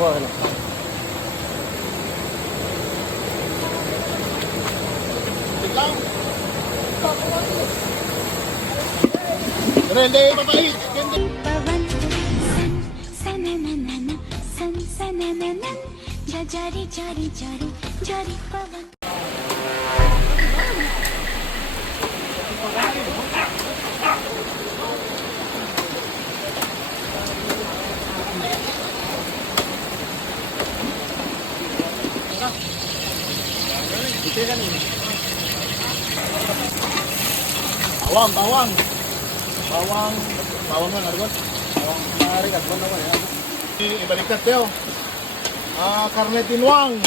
Buha ka na. Tiglang. Hindi, papahit. पवन सन सनननन सन सनननन जरी जरी जरी जरी पवन Bawang, bawang. Bawang, bawang man, argon. Bawang, maaaring argon naman. Ibaliktad tayo. Karne tinwang.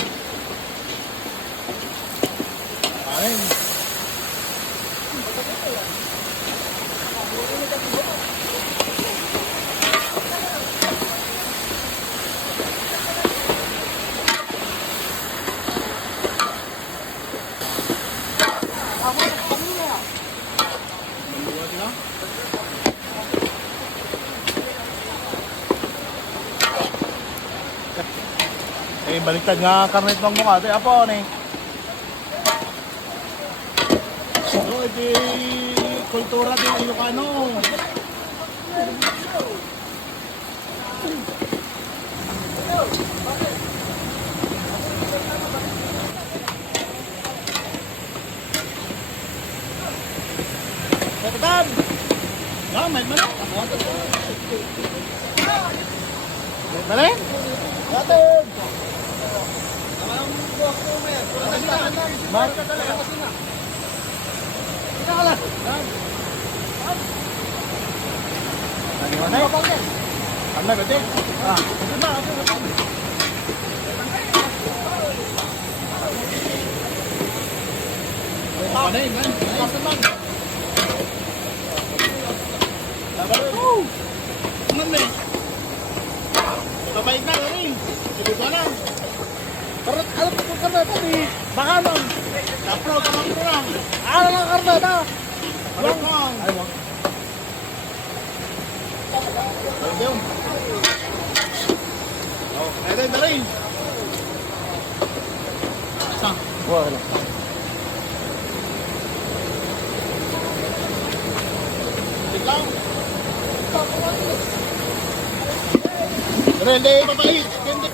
Kain. Baliktad nga karne itong mukha. Ito, apo, ni. So, ito kultura din Ilocano. Kapatan! May mana? May mana? Kapatan! Marka ka lang kasi na. Kita ka lang. Ano na? Ano na bete? Ito na. Ano yun, man? Kaso man. Ano na? Babaik na, gani. Ito ka na. Karena alam ko karena tadi makanan. Tapro tamang kurang. Ano lang karena ta? Wang wang. Ay wang. Ayun. Oh, ayun na rin. Sa. Buha ka na. Tiglang. Hindi, papahit. Hindi.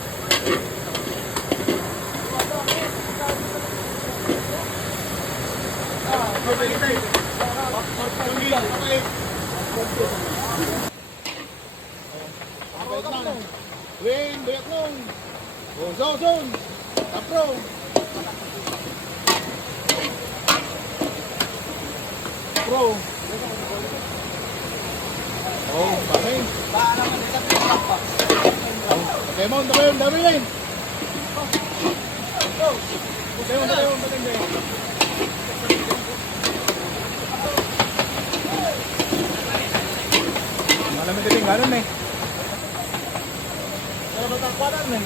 Win, bayat nung. Zon. Tapro. Pro. Oh, bakit? Demon, dami rin. Demon. Malamit ito yung gano'n eh. Pero ba't ang kwanan eh?